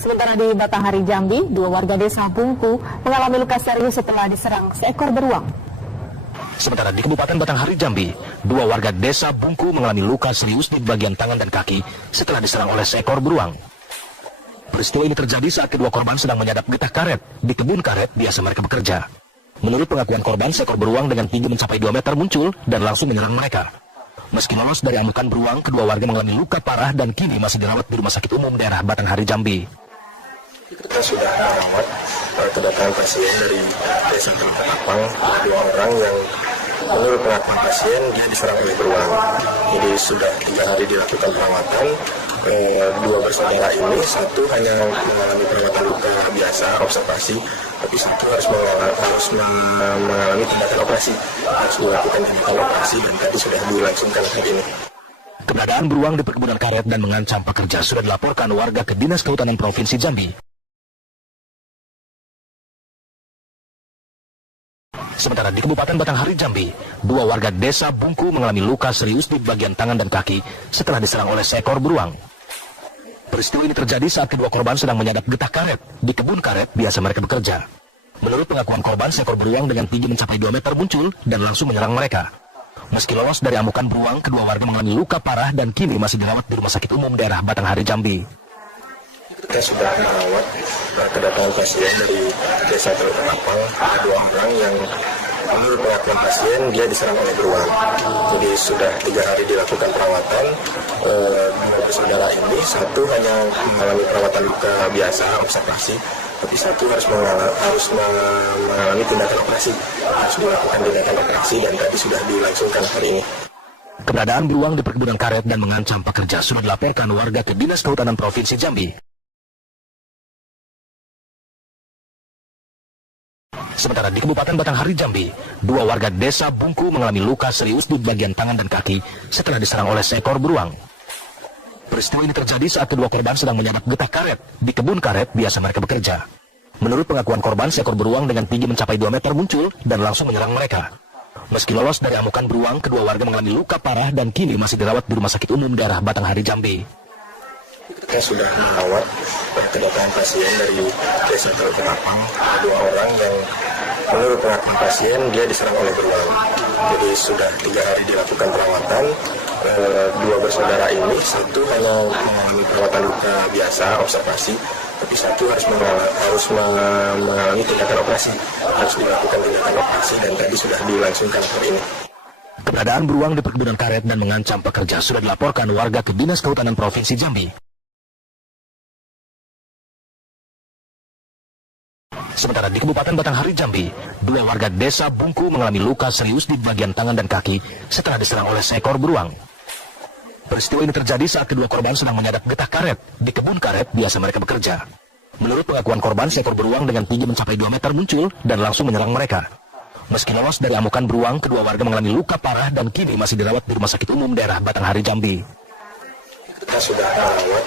Sementara di Batanghari Jambi, 2 warga desa Bungku mengalami luka serius setelah diserang seekor beruang. Sementara di Kabupaten Batanghari Jambi, 2 warga desa Bungku mengalami luka serius di bagian tangan dan kaki setelah diserang oleh seekor beruang. Peristiwa ini terjadi saat kedua korban sedang menyadap getah karet di kebun karet biasa mereka bekerja. Menurut pengakuan korban, seekor beruang dengan tinggi mencapai 2 meter muncul dan langsung menyerang mereka. Meski lolos dari amukan beruang, kedua warga mengalami luka parah dan kini masih dirawat di Rumah Sakit Umum Daerah Batanghari Jambi. Kita sudah merawat kedatangan pasien dari desa Ketapang, 2 orang yang menurut pengakuan pasien dia diserang oleh beruang. Jadi sudah 3 hari dilakukan perawatan. 2 bersaudara ini, satu hanya mengalami perawatan luka biasa observasi, tapi satu harus mengalami tindakan operasi, harus dilakukan tindakan operasi dan tadi sudah dilangsungkan hari ini. Keberadaan beruang di perkebunan karet dan mengancam pekerja sudah dilaporkan warga ke Dinas Kehutanan Provinsi Jambi. Sementara di Kabupaten Batanghari Jambi, 2 warga desa Bungku mengalami luka serius di bagian tangan dan kaki setelah diserang oleh seekor beruang. Peristiwa ini terjadi saat kedua korban sedang menyadap getah karet di kebun karet biasa mereka bekerja. Menurut pengakuan korban, seekor beruang dengan tinggi mencapai 2 meter muncul dan langsung menyerang mereka. Meski lolos dari amukan beruang, kedua warga mengalami luka parah dan kini masih dirawat di Rumah Sakit Umum Daerah Batanghari Jambi. Kita sudah merawat kedatangan pasien dari desa Ketapang, 2 orang yang menurut pengakuan pasien dia diserang oleh beruang. Jadi sudah 3 hari dilakukan perawatan. 2 bersaudara ini, satu hanya mengalami perawatan luka biasa observasi, tapi satu harus mengalami tindakan operasi, harus dilakukan tindakan operasi dan tadi sudah dilangsungkan hari ini. Keberadaan beruang di perkebunan karet dan mengancam pekerja sudah dilaporkan warga ke Dinas Kehutanan Provinsi Jambi. Sementara di Kabupaten Batanghari Jambi, 2 warga desa Bungku mengalami luka serius di bagian tangan dan kaki setelah diserang oleh seekor beruang. Peristiwa ini terjadi saat kedua korban sedang menyadap getah karet di kebun karet biasa mereka bekerja. Menurut pengakuan korban, seekor beruang dengan tinggi mencapai 2 meter muncul dan langsung menyerang mereka. Meski lolos dari amukan beruang, kedua warga mengalami luka parah dan kini masih dirawat di Rumah Sakit Umum Daerah Batanghari Jambi. Kita sudah merawat kedatangan pasien dari desa Ketapang, 2 orang yang menurut pengakuan pasien dia diserang oleh beruang. Jadi sudah 3 hari dilakukan perawatan. 2 bersaudara ini, satu hanya mengalami perawatan luka biasa observasi, tapi satu harus mengalami tindakan operasi, harus dilakukan tindakan operasi dan tadi sudah dilangsungkan hari ini. Keberadaan beruang di perkebunan karet dan mengancam pekerja sudah dilaporkan warga ke Dinas Kehutanan Provinsi Jambi. Sementara di Kabupaten Batanghari Jambi, 2 warga desa Bungku mengalami luka serius di bagian tangan dan kaki setelah diserang oleh seekor beruang. Peristiwa ini terjadi saat kedua korban sedang menyadap getah karet di kebun karet biasa mereka bekerja. Menurut pengakuan korban, seekor beruang dengan tinggi mencapai 2 meter muncul dan langsung menyerang mereka. Meski lolos dari amukan beruang, kedua warga mengalami luka parah dan kini masih dirawat di Rumah Sakit Umum Daerah Batanghari Jambi. Kita sudah merawat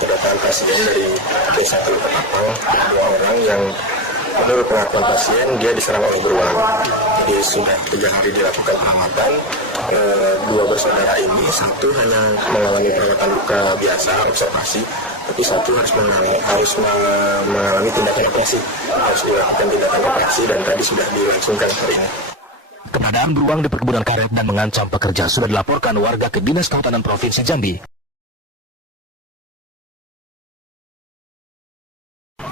kedatangan pasien dari desa Ketapang, 2 orang yang menurut pengakuan pasien dia diserang oleh beruang. Jadi sudah 3 hari dilakukan perawatan. 2 bersaudara ini, satu hanya mengalami perawatan luka biasa observasi, tapi satu harus mengalami tindakan operasi, harus dilakukan tindakan operasi dan tadi sudah dilangsungkan hari ini. Keberadaan beruang di perkebunan karet dan mengancam pekerja sudah dilaporkan warga ke Dinas Kehutanan Provinsi Jambi.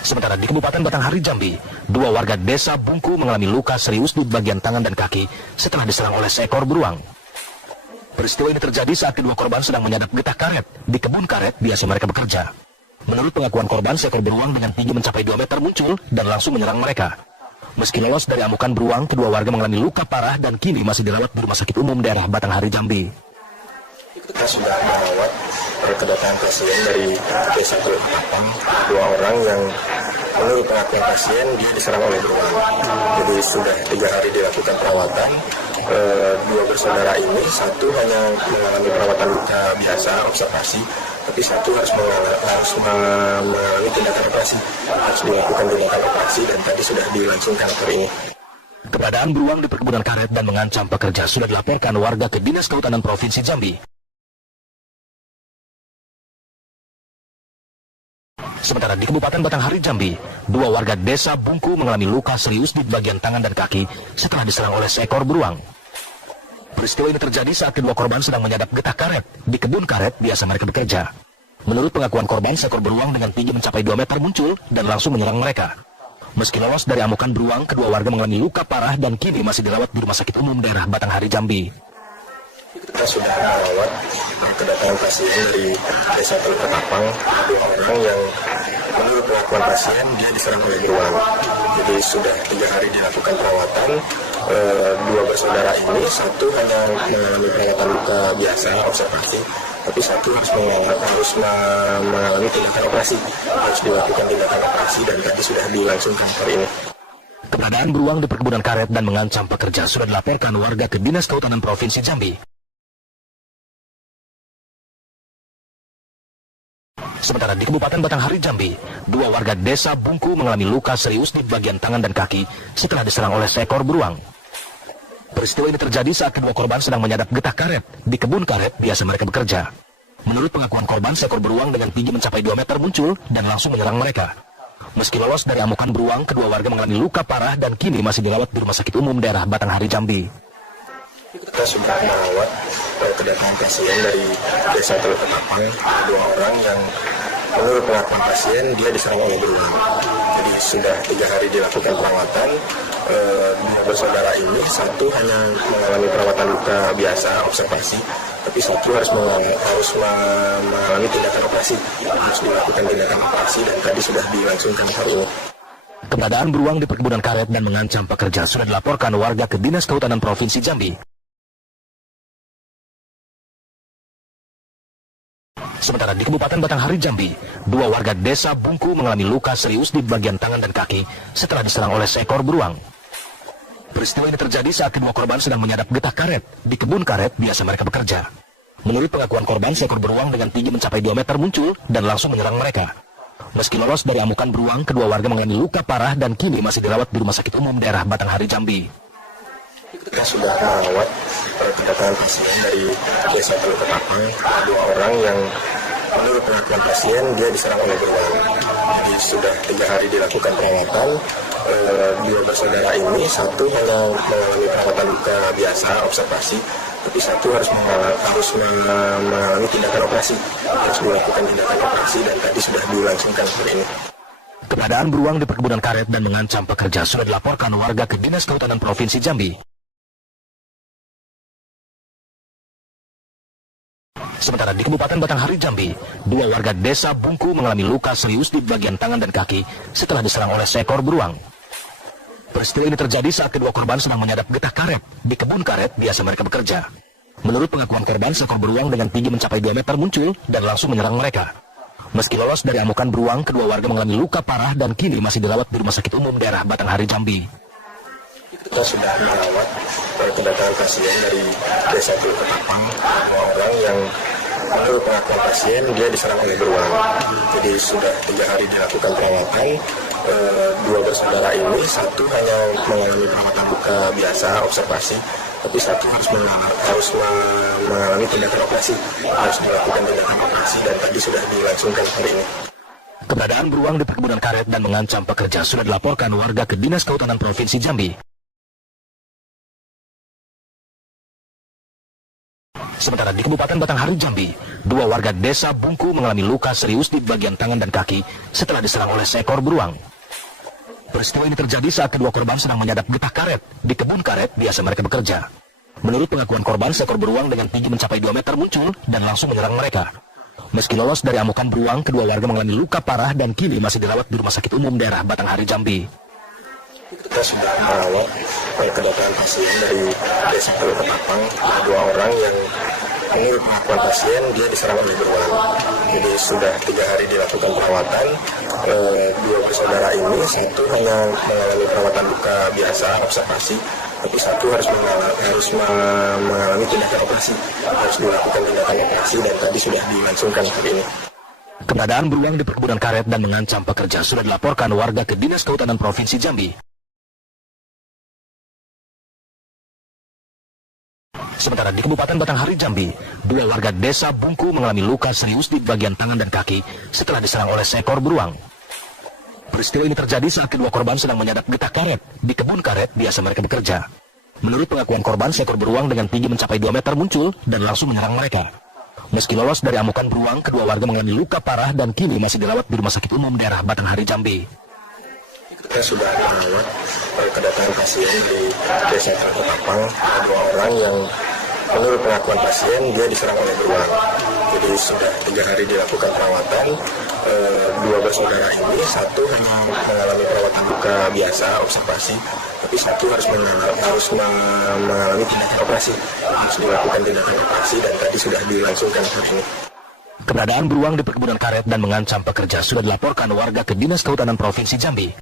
Sementara di Kabupaten Batanghari Jambi, 2 warga desa Bungku mengalami luka serius di bagian tangan dan kaki setelah diserang oleh seekor beruang. Peristiwa ini terjadi saat kedua korban sedang menyadap getah karet di kebun karet biasa mereka bekerja. Menurut pengakuan korban, seekor beruang dengan tinggi mencapai 2 meter muncul dan langsung menyerang mereka. Meski lolos dari amukan beruang, kedua warga mengalami luka parah dan kini masih dirawat di Rumah Sakit Umum Daerah Batanghari Jambi. Kita sudah merawat kedatangan pasien dari desa Ketapang, 2 orang yang menurut pengakuan pasien dia diserang oleh beruang. Jadi sudah 3 hari dilakukan perawatan. 2 bersaudara ini, satu hanya mengalami perawatan luka biasa observasi, tapi satu harus mengalami tindakan operasi, harus dilakukan tindakan operasi dan tadi sudah dilangsungkan hari ini. Keberadaan beruang di perkebunan karet dan mengancam pekerja sudah dilaporkan warga ke Dinas Kehutanan Provinsi Jambi. Sementara di Kabupaten Batanghari Jambi, 2 warga desa Bungku mengalami luka serius di bagian tangan dan kaki setelah diserang oleh seekor beruang. Peristiwa ini terjadi saat kedua korban sedang menyadap getah karet di kebun karet biasa mereka bekerja. Menurut pengakuan korban, seekor beruang dengan tinggi mencapai 2 meter muncul dan langsung menyerang mereka. Meski lolos dari amukan beruang, kedua warga mengalami luka parah dan kini masih dirawat di Rumah Sakit Umum Daerah Batanghari Jambi. Kita sudah merawat kedatangan pasien dari desa Teluk Ketapang, 2 orang yang menurut pengakuan pasien dia diserang oleh beruang. Jadi sudah 3 hari dilakukan perawatan. 2 bersaudara ini, satu hanya mengalami perawatan luka biasa observasi, tapi satu harus mengalami tindakan operasi, harus dilakukan tindakan operasi dan tadi sudah dilangsungkan hari ini. Keberadaan beruang di perkebunan karet dan mengancam pekerja sudah dilaporkan warga ke Dinas Kehutanan Provinsi Jambi. Sementara di Kabupaten Batanghari Jambi, 2 warga desa Bungku mengalami luka serius di bagian tangan dan kaki setelah diserang oleh seekor beruang. Peristiwa ini terjadi saat kedua korban sedang menyadap getah karet di kebun karet biasa mereka bekerja. Menurut pengakuan korban, seekor beruang dengan tinggi mencapai 2 meter muncul dan langsung menyerang mereka. Meski lolos dari amukan beruang, kedua warga mengalami luka parah dan kini masih dirawat di Rumah Sakit Umum Daerah Batanghari Jambi. Kita sudah merawat kedatangan pasien dari desa Teluk Ketapang, 2 orang yang menurut pengakuan pasien dia diserang oleh beruang. Jadi sudah 3 hari dilakukan perawatan. 2 bersaudara ini, satu hanya mengalami perawatan luka biasa observasi, tapi satu harus mengalami tindakan operasi, harus dilakukan tindakan operasi dan tadi sudah dilangsungkan hari ini. Keberadaan beruang di perkebunan karet dan mengancam pekerja sudah dilaporkan warga ke Dinas Kehutanan Provinsi Jambi. Sementara di Kabupaten Batanghari Jambi, 2 warga desa Bungku mengalami luka serius di bagian tangan dan kaki setelah diserang oleh seekor beruang. Peristiwa ini terjadi saat kedua korban sedang menyadap getah karet di kebun karet biasa mereka bekerja. Menurut pengakuan korban, seekor beruang dengan tinggi mencapai 2 meter muncul dan langsung menyerang mereka. Meski lolos dari amukan beruang, kedua warga mengalami luka parah dan kini masih dirawat di Rumah Sakit Umum Daerah Batanghari Jambi. Kita sudah merawat kedatangan pasien dari desa Teluk Ketapang, 2 orang yang menurut pengakuan pasien dia diserang oleh beruang. Jadi sudah 3 hari dilakukan perawatan. 2 bersaudara ini, satu hanya mengalami perawatan luka biasa observasi, tapi satu harus mengalami tindakan operasi, harus dilakukan tindakan operasi dan tadi sudah dilangsungkan hari ini. Keberadaan beruang di perkebunan karet dan mengancam pekerja sudah dilaporkan warga ke Dinas Kehutanan Provinsi Jambi. Sementara di Kabupaten Batanghari Jambi, 2 warga desa Bungku mengalami luka serius di bagian tangan dan kaki setelah diserang oleh seekor beruang. Peristiwa ini terjadi saat kedua korban sedang menyadap getah karet di kebun karet biasa mereka bekerja. Menurut pengakuan korban, seekor beruang dengan tinggi mencapai 2 meter muncul dan langsung menyerang mereka. Meski lolos dari amukan beruang, kedua warga mengalami luka parah dan kini masih dirawat di Rumah Sakit Umum Daerah Batanghari Jambi. Kita sudah merawat kedatangan pasien dari desa Teluk Ketapang, 2 orang yang menurut pengakuan pasien dia diserang oleh beruang. Jadi sudah 3 hari dilakukan perawatan. 2 bersaudara ini, satu hanya mengalami perawatan luka biasa observasi, tapi satu harus mengalami tindakan operasi, harus dilakukan tindakan operasi dan tadi sudah dilangsungkan hari ini. Keberadaan beruang di perkebunan karet dan mengancam pekerja sudah dilaporkan warga ke Dinas Kehutanan Provinsi Jambi. Sementara di Kabupaten Batanghari Jambi, 2 warga desa Bungku mengalami luka serius di bagian tangan dan kaki setelah diserang oleh seekor beruang. Peristiwa ini terjadi saat kedua korban sedang menyadap getah karet di kebun karet biasa mereka bekerja. Menurut pengakuan korban, seekor beruang dengan tinggi mencapai 2 meter muncul dan langsung menyerang mereka. Meski lolos dari amukan beruang, kedua warga mengalami luka parah dan kini masih dirawat di Rumah Sakit Umum Daerah Batanghari Jambi. Kita sudah merawat kedatangan pasien dari desa Teluk Ketapang, 2 orang yang menurut pengakuan pasien dia diserang oleh beruang. Jadi sudah 3 hari dilakukan perawatan. 2 bersaudara ini, satu hanya mengalami perawatan luka biasa observasi, tapi satu harus mengalami tindakan operasi, harus dilakukan tindakan operasi dan tadi sudah dilangsungkan hari ini. Keberadaan beruang di perkebunan karet dan mengancam pekerja sudah dilaporkan warga ke Dinas Kehutanan Provinsi Jambi. Sementara di Kabupaten Batanghari Jambi, 2 warga desa Bungku mengalami luka serius di bagian tangan dan kaki setelah diserang oleh seekor beruang. Peristiwa ini terjadi saat kedua korban sedang menyadap getah karet di kebun karet biasa mereka bekerja. Menurut pengakuan korban, seekor beruang dengan tinggi mencapai 2 meter muncul dan langsung menyerang mereka. Meski lolos dari amukan beruang, kedua warga mengalami luka parah dan kini masih dirawat di Rumah Sakit Umum Daerah Batanghari Jambi. Kita sudah merawat kedatangan pasien di Desa Tapang, 2 orang yang menurut pengakuan pasien dia diserang oleh beruang. Jadi sudah 3 hari dilakukan perawatan. 2 bersaudara ini, satu hanya mengalami perawatan luka biasa observasi, tapi satu harus mengalami tindakan operasi, harus dilakukan tindakan operasi dan tadi sudah dilangsungkan hari ini. Keberadaan beruang di perkebunan karet dan mengancam pekerja sudah dilaporkan warga ke Dinas Kehutanan Provinsi Jambi.